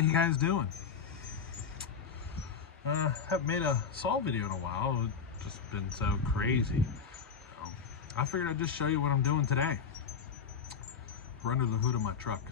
you guys doing? Haven't made a saw video in a while. It's just been so crazy. So I figured I'd just show you what I'm doing today. We're under the hood of my truck.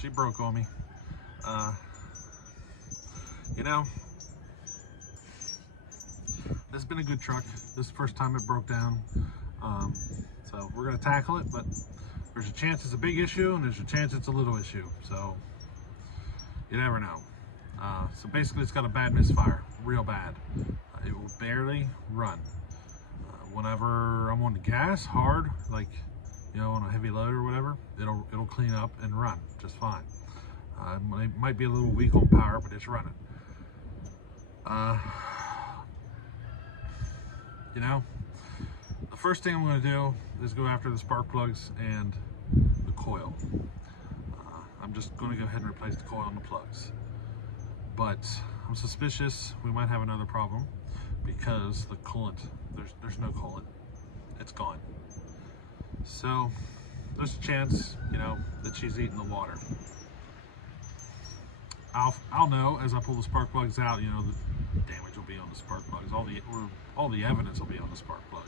She broke on me. You know, this has been a good truck. This is the first time it broke down. So we're gonna tackle it, but there's a chance it's a big issue and there's a chance it's a little issue. So you never know. So basically it's got a bad misfire, real bad. It will barely run. Whenever I'm on the gas hard, like, you know, on a heavy load or whatever, it'll clean up and run just fine. It might be a little weak on power, but it's running. You know, the first thing I'm going to do is go after the spark plugs and the coil. I'm just going to go ahead and replace the coil and the plugs. But I'm suspicious we might have another problem because the coolant, there's no coolant. It's gone. So there's a chance, you know, that she's eating the water. I'll know as I pull the spark plugs out, you know, the damage will be on the spark plugs. All the evidence will be on the spark plug.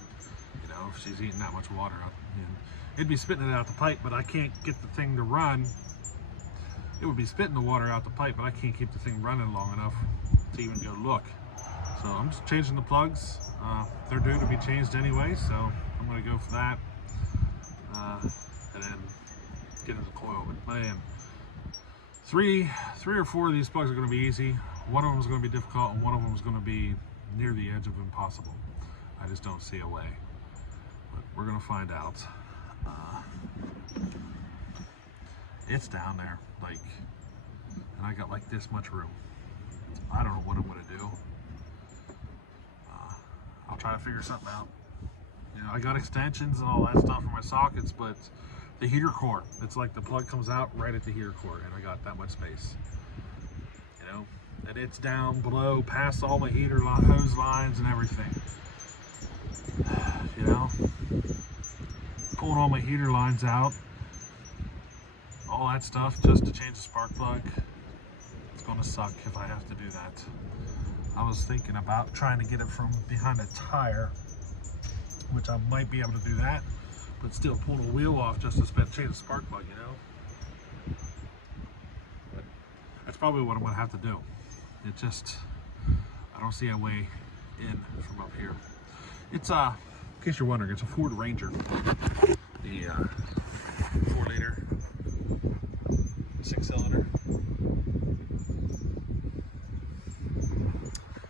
You know, if she's eating that much water, it'd be spitting it out the pipe, but I can't get the thing to run. It would be spitting the water out the pipe, but I can't keep the thing running long enough to even go look. So I'm just changing the plugs. They're due to be changed anyway, so I'm gonna go for that. And then get into the coil. But man, three or four of these plugs are gonna be easy. One of them is gonna be difficult, and one of them is gonna be near the edge of impossible. I just don't see a way. But we're gonna find out. It's down there, like, and I got like this much room. I don't know what I'm gonna do. I'll try to figure something out. You know, I got extensions and all that stuff for my sockets, but the heater core, it's like the plug comes out right at the heater core, and I got that much space. You know, and it's down below, past all my heater hose lines and everything. You know, pulling all my heater lines out, all that stuff just to change the spark plug. It's gonna suck if I have to do that. I was thinking about trying to get it from behind a tire, which I might be able to do that, but still pulling a wheel off just to change the spark plug, you know? But that's probably what I'm gonna have to do. It just, I don't see a way in from up here. It's in case you're wondering, it's a Ford Ranger. The 4-liter, 6-cylinder.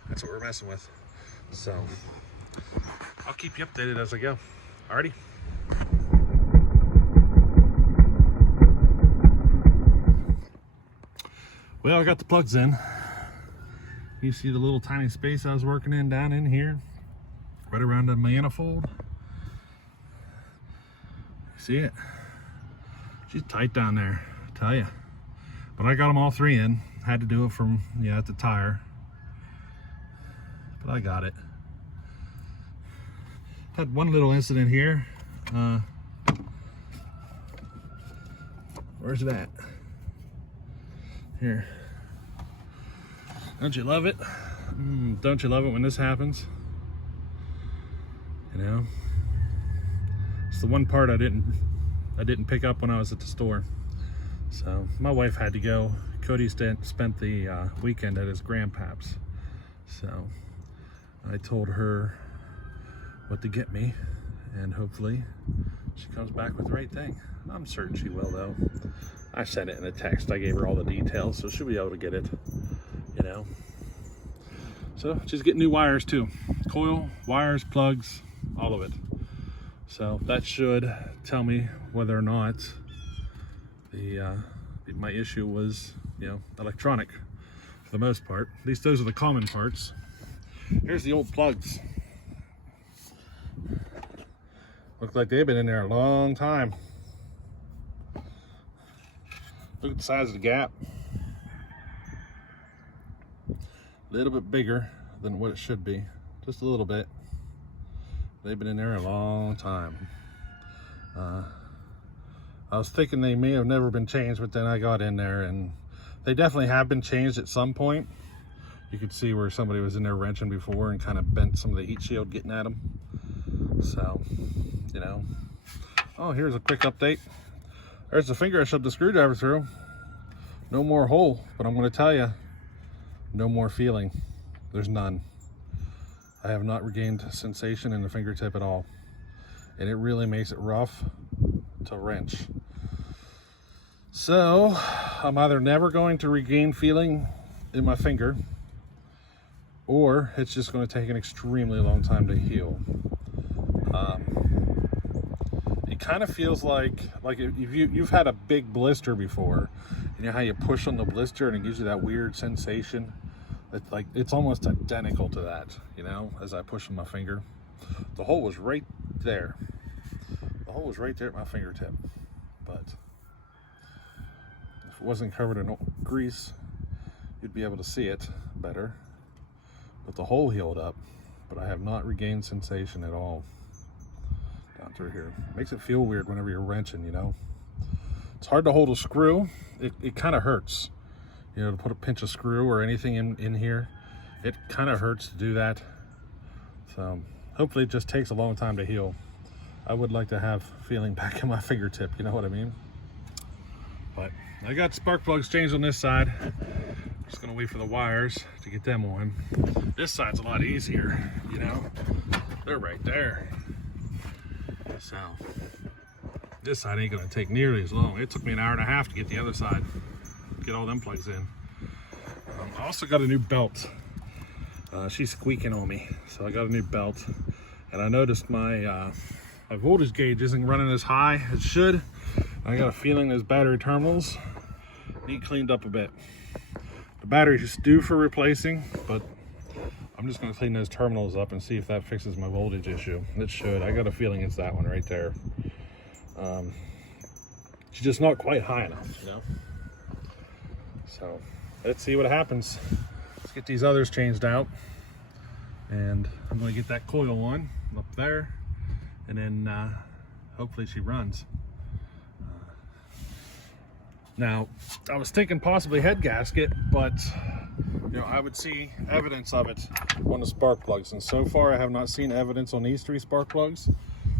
That's what we're messing with. So I'll keep you updated as I go. Alrighty. Well, I got the plugs in. You see the little tiny space I was working in down in here, right around the manifold. See it? She's tight down there, I tell you. But I got them all three in. Had to do it from, yeah, at the tire. But I got it. Had one little incident here. Where's it at? Here. Don't you love it? Don't you love it when this happens? You know? It's the one part I didn't pick up when I was at the store. So my wife had to go. Cody spent the weekend at his grandpa's. So I told her what to get me, and hopefully she comes back with the right thing. I'm certain she will, though. I sent it in a text. I gave her all the details, so she'll be able to get it, you know. So she's getting new wires too. Coil, wires, plugs, all of it. So that should tell me whether or not my issue was, you know, electronic for the most part. At least those are the common parts. Here's the old plugs. Look like they've been in there a long time. Look at the size of the gap. A little bit bigger than what it should be. Just a little bit. They've been in there a long time. I was thinking they may have never been changed, but then I got in there and They definitely have been changed at some point. You could see where somebody was in there wrenching before and kind of bent some of the heat shield getting at them. So, you know. Oh, here's a quick update. There's the finger I shoved the screwdriver through. No more hole, but I'm going to tell you, no more feeling. There's none. I have not regained sensation in the fingertip at all. And it really makes it rough to wrench. So, I'm either never going to regain feeling in my finger, or it's just going to take an extremely long time to heal. It kind of feels like if you've had a big blister before, you know how you push on the blister and it gives you that weird sensation? It's almost identical to that, you know, as I push on my finger. The hole was right there. The hole was right there at my fingertip. But if it wasn't covered in grease, you'd be able to see it better. But the hole healed up, but I have not regained sensation at all down through here. It makes it feel weird whenever you're wrenching, you know. It's hard to hold a screw. It kind of hurts, you know, to put a pinch of screw or anything in here. It kind of hurts to do that. So hopefully it just takes a long time to heal. I would like to have feeling back in my fingertip, you know what I mean? But I got spark plugs changed on this side. Just gonna wait for the wires to get them on. This side's a lot easier, you know? They're right there. So this side ain't gonna take nearly as long. It took me an hour and a half to get the other side, get all them plugs in. I also got a new belt. She's squeaking on me, so I got a new belt. And I noticed my voltage gauge isn't running as high as it should. I got a feeling those battery terminals need cleaned up a bit. The battery's just due for replacing, but I'm just going to clean those terminals up and see if that fixes my voltage issue. It should. I got a feeling it's that one right there. She's just not quite high enough, you know? So let's see what happens. Let's get these others changed out, and I'm going to get that coil one up there, and then hopefully she runs. Now, I was thinking possibly head gasket, but you know, I would see evidence of it on the spark plugs, and so far I have not seen evidence on these 3 spark plugs.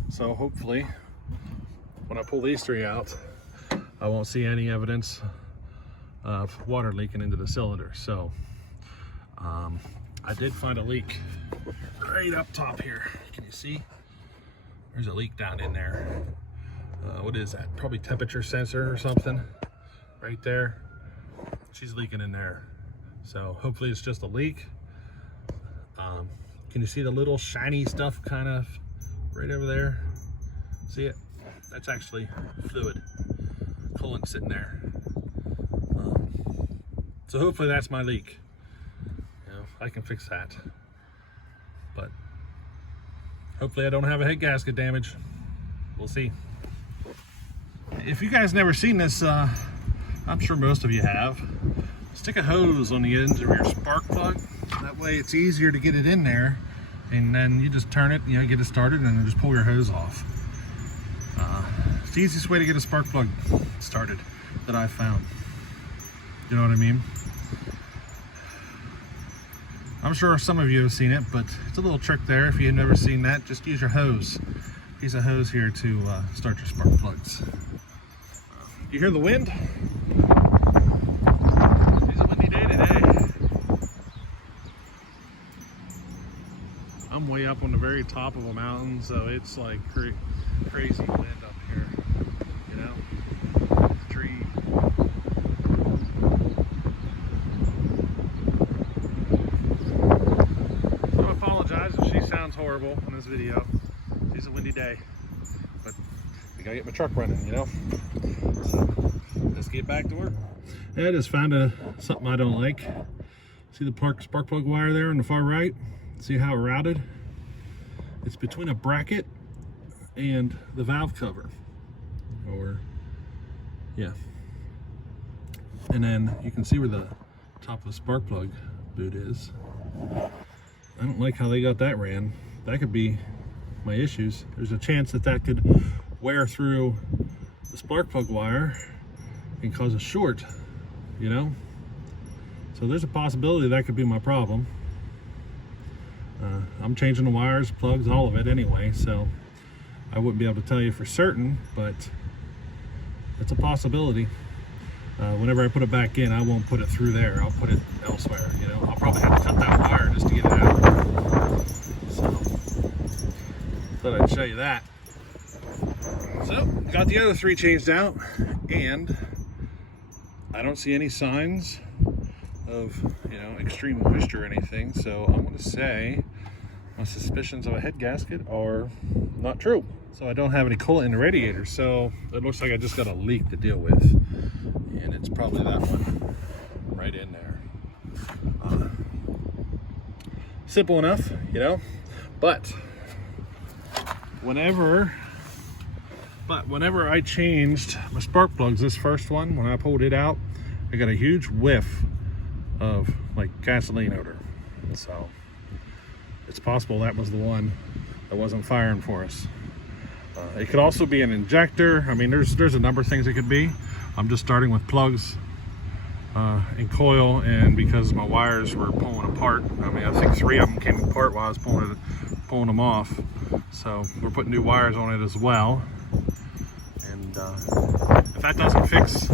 So hopefully when I pull these 3 out, I won't see any evidence of water leaking into the cylinder. So I did find a leak right up top here. Can you see? There's a leak down in there. What is that? Probably temperature sensor or something. Right there, she's leaking in there. So hopefully it's just a leak. Can you see the little shiny stuff kind of right over there? See it? That's actually fluid, coolant sitting there. So hopefully that's my leak. You know, I can fix that. But hopefully I don't have a head gasket damage. We'll see. If you guys never seen this, I'm sure most of you have. Stick a hose on the ends of your spark plug. That way it's easier to get it in there, and then you just turn it, you know, get it started, and then just pull your hose off. It's the easiest way to get a spark plug started that I've found. You know what I mean? I'm sure some of you have seen it, but it's a little trick there. If you've never seen that, just use your hose. Use a hose here to start your spark plugs. You hear the wind? It's a windy day today. I'm way up on the very top of a mountain, so it's like crazy wind up here, you know? Tree. So I apologize if she sounds horrible in this video. It's a windy day, but I gotta get my truck running, you know? So let's get back to work. I just found something I don't like. See the spark plug wire there on the far right? See how it routed? It's between a bracket and the valve cover. Or, yeah. And then you can see where the top of the spark plug boot is. I don't like how they got that ran. That could be my issues. There's a chance that could wear through the spark plug wire and cause a short, you know? So there's a possibility that could be my problem. I'm changing the wires, plugs, all of it anyway, so I wouldn't be able to tell you for certain, but it's a possibility. Whenever I put it back in, I won't put it through there. I'll put it elsewhere. You know, I'll probably have to cut that wire just to get it out. So, thought I'd show you that. So, got the other 3 changed out, and I don't see any signs of, you know, extreme moisture or anything. So I'm going to say my suspicions of a head gasket are not true. So I don't have any coolant in the radiator. So it looks like I just got a leak to deal with. And it's probably that one right in there. Simple enough, you know, but whenever I changed my spark plugs, this first one, when I pulled it out, I got a huge whiff of like gasoline odor. So it's possible that was the one that wasn't firing for us. It could also be an injector. I mean, there's a number of things it could be. I'm just starting with plugs and coil, and because my wires were pulling apart, I mean, I think 3 of them came apart while I was pulling them off. So we're putting new wires on it as well. And if that doesn't fix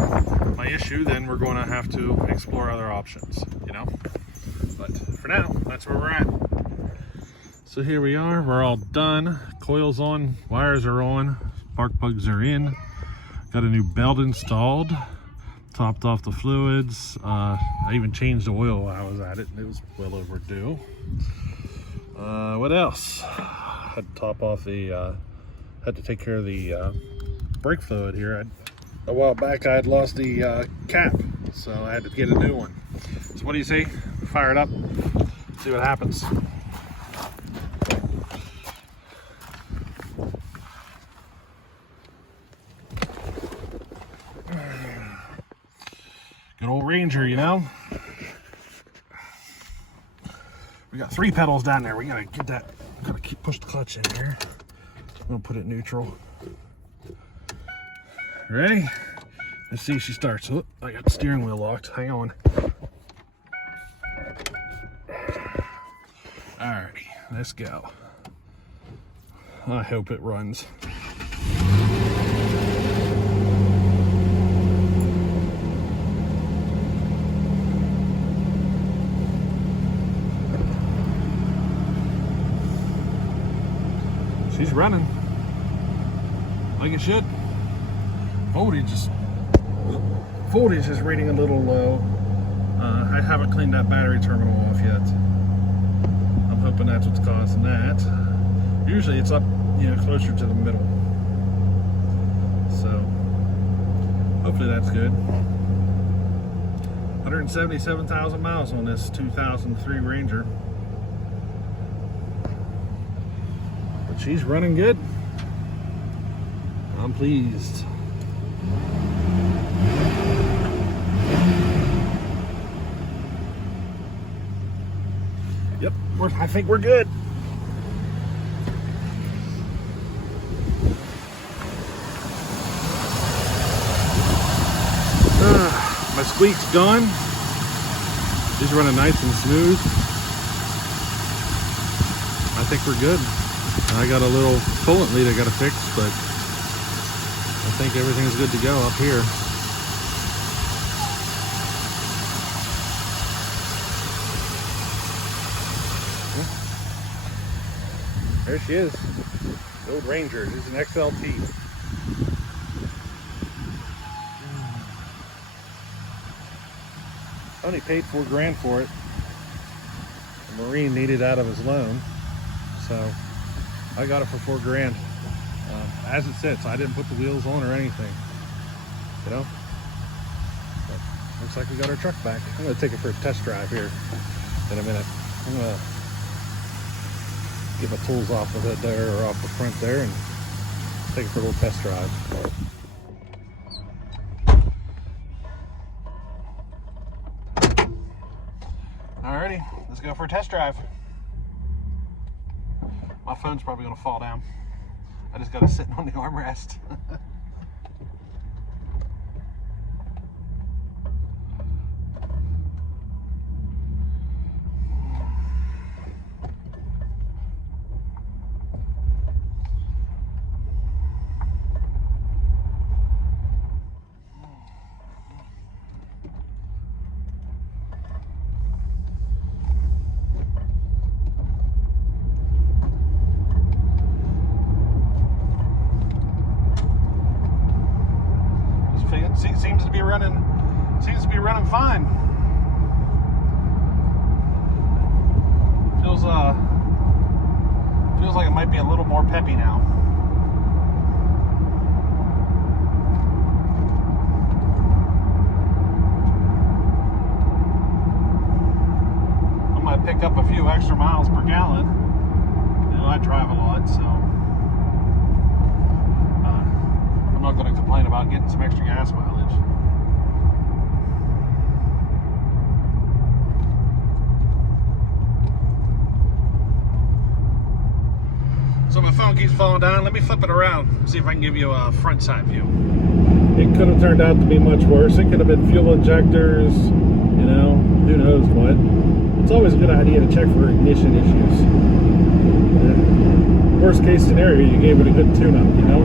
my issue, then we're going to have to explore other options, you know. But for now, that's where we're at. So here we are, we're all done. Coil's on, wires are on, spark plugs are in. Got a new belt installed, topped off the fluids. I even changed the oil while I was at it. It was well overdue. What else? Had to top off the, had to take care of the brake fluid here. A while back I had lost the cap, so I had to get a new one. So what do you say? Fire it up, see what happens. Good old Ranger, you know. We got 3 pedals down there. We gotta get that. Gotta push the clutch in here. I'm gonna put it neutral. Ready? Let's see if she starts. Oh, I got the steering wheel locked. Hang on. Alrighty, let's go. I hope it runs. She's running like it should. Voltage is reading a little low. I haven't cleaned that battery terminal off yet. I'm hoping that's what's causing that. Usually it's up, you know, closer to the middle. So hopefully that's good. 177,000 miles on this 2003 Ranger. But she's running good. I'm pleased. Yep, I think we're good. My squeak's gone. She's running nice and smooth. I think we're good. I got a little coolant lead I got to fix, but I think everything's good to go up here. There she is. The old Ranger. This is an XLT. I only paid $4 grand for it. The Marine needed out of his loan, so I got it for $4 grand. As it sits, I didn't put the wheels on or anything, you know. But looks like we got our truck back. I'm gonna take it for a test drive here in a minute. I'm gonna get my tools off of it there, or off the front there, and take it for a little test drive. Alrighty, let's go for a test drive. My phone's probably gonna fall down. I just got it sitting on the armrest. seems to be running fine. Feels like it might be a little more peppy now. I might pick up a few extra miles per gallon. You know, I drive a lot, so I'm not going to complain about getting some extra gas mileage. So my phone keeps falling down. Let me flip it around, see if I can give you a front side view. It could have turned out to be much worse. It could have been fuel injectors, you know, who knows what. It's always a good idea to check for ignition issues. Worst case scenario, you gave it a good tune-up, you know.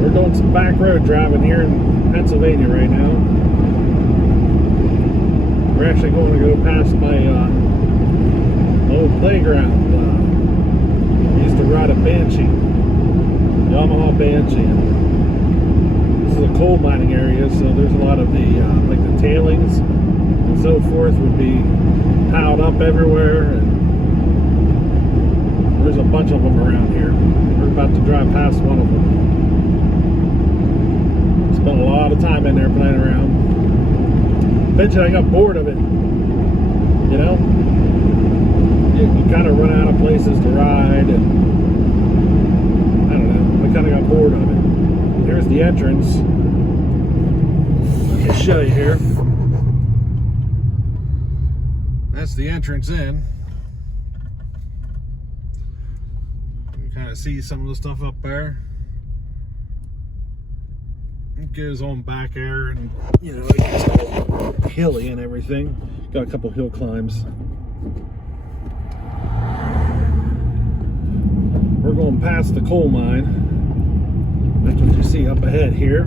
We're doing some back road driving here in Pennsylvania right now. We're actually going to go past my old playground. I used to ride a Banshee, Yamaha Banshee. This is a coal mining area, so there's a lot of the like the tailings and so forth would be piled up everywhere. And there's a bunch of them around here. We're about to drive past one of them. Spent a lot of time in there playing around. Eventually I got bored of it, you know. You kind of run out of places to ride, and I don't know, I kind of got bored of it. Here's the entrance. Let me show you here. That's the entrance in. You can kind of see some of the stuff up there. It goes on back there, and you know, it gets all hilly and everything. Got a couple hill climbs. We're going past the coal mine. That's what you see up ahead here.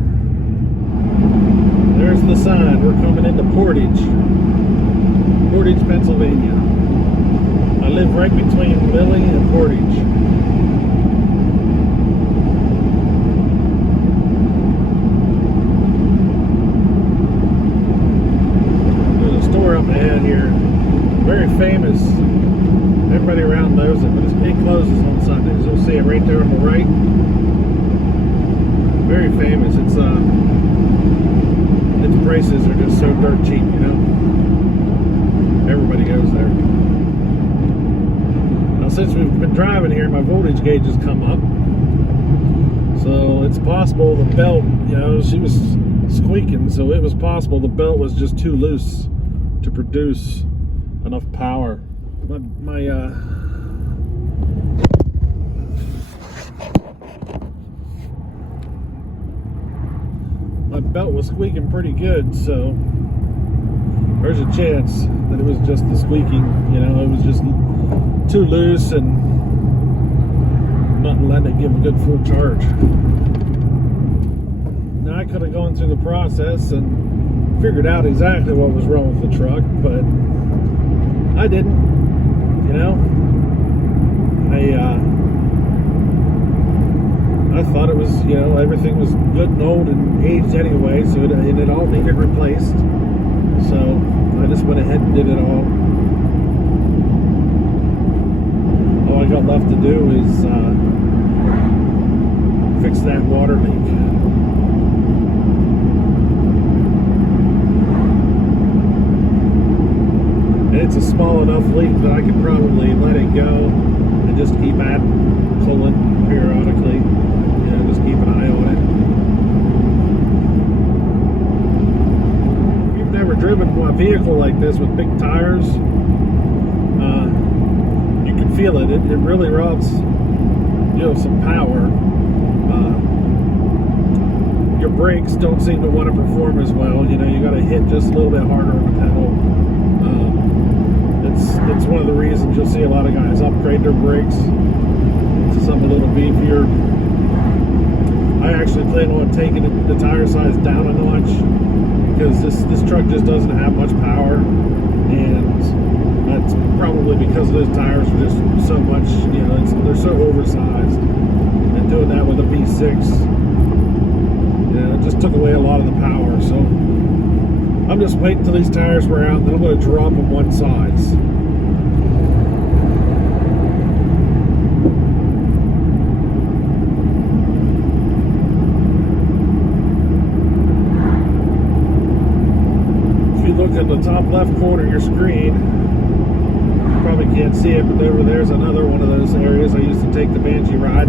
There's the sign. We're coming into Portage, Pennsylvania. I live right between Lilly and Portage. Up ahead here, very famous. Everybody around knows it, but it closes on Sundays. You'll see it right there on the right. Very famous. Its prices are just so dirt cheap, you know. Everybody goes there. Now, since we've been driving here, my voltage gauge has come up, so it's possible the belt, you know, she was squeaking, so it was possible the belt was just too loose to produce enough power. My belt was squeaking pretty good, so there's a chance that it was just the squeaking, you know, it was just too loose and not letting it give a good full charge. Now I could have gone through the process and figured out exactly what was wrong with the truck, but I didn't, you know. I thought it was, you know, everything was good and old and aged anyway, so it all needed replaced. So I just went ahead and did it all. All I got left to do is fix that water leak. It's a small enough leak that I could probably let it go and just keep pulling periodically. You know, just keep an eye on it. If you've never driven a vehicle like this with big tires, you can feel it. It really robs, you know, some power. Your brakes don't seem to want to perform as well. You know, you got to hit just a little bit harder on the pedal. It's one of the reasons you'll see a lot of guys upgrade their brakes to something a little beefier. I actually plan on taking the tire size down a notch because this truck just doesn't have much power, and that's probably because those tires are just so much, you know, they're so oversized. Yeah, it just took away a lot of the power. So I'm just waiting until these tires wear out, and then I'm going to drop them one size. Look at the top left corner of your screen. You probably can't see it, but over there's another one of those areas I used to take the Banshee ride.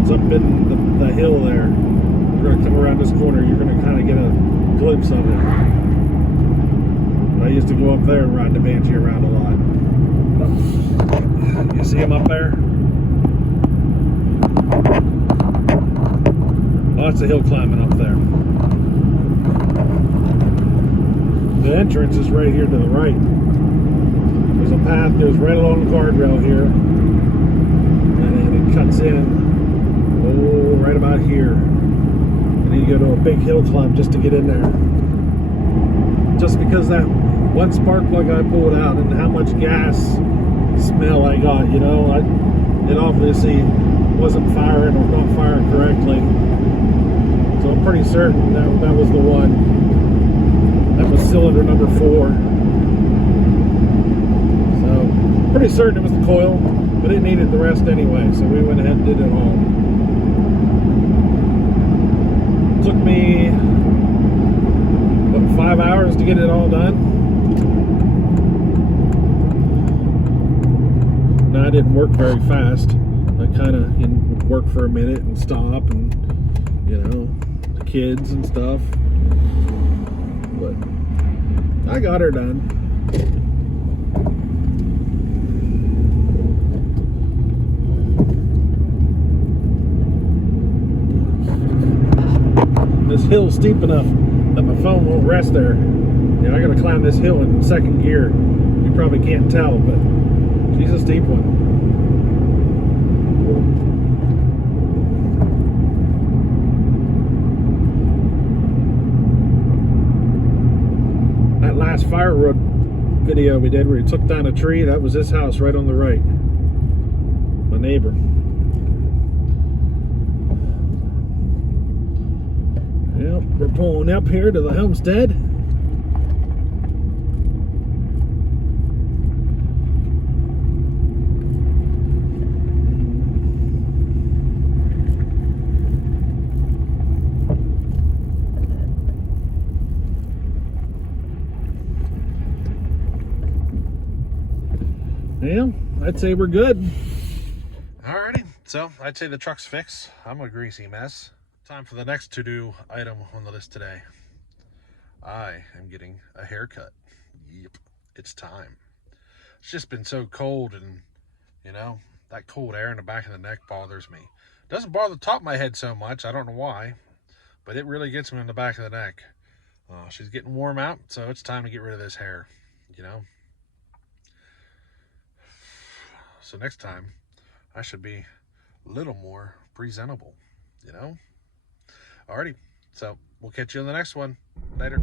It's up in the hill there. You're going to come around this corner, you're going to kind of get a glimpse of it. I used to go up there and ride the Banshee around a lot. You see him up there? Lots of hill climbing up there. The entrance is right here to the right. There's a path that goes right along the guardrail here, and then it cuts in, right about here. And then you go to a big hill climb just to get in there. Just because that one spark plug I pulled out and how much gas smell I got, you know, it obviously wasn't firing or not firing correctly. So I'm pretty certain that was the one. That was cylinder number 4. So pretty certain it was the coil, but it needed the rest anyway. So we went ahead and did it all. Took me, what, 5 hours to get it all done. Now I didn't work very fast. I kind of would work for a minute and stop and, you know, kids and stuff, but I got her done. This hill's steep enough that my phone won't rest there. You know, I gotta climb this hill in second gear. You probably can't tell, but she's a steep one. Last fire road video we did where he took down a tree, that was his house right on the right. My neighbor. Yep, we're pulling up here to the homestead. Yeah, I'd say we're good. Alrighty, so I'd say the truck's fixed. I'm a greasy mess. Time for the next to-do item on the list today. I am getting a haircut. Yep, it's time. It's just been so cold, and you know, that cold air in the back of the neck bothers me. Doesn't bother the top of my head so much, I don't know why, but it really gets me in the back of the neck. She's getting warm out, so it's time to get rid of this hair, you know. So next time, I should be a little more presentable, you know? Alrighty, so we'll catch you on the next one. Later.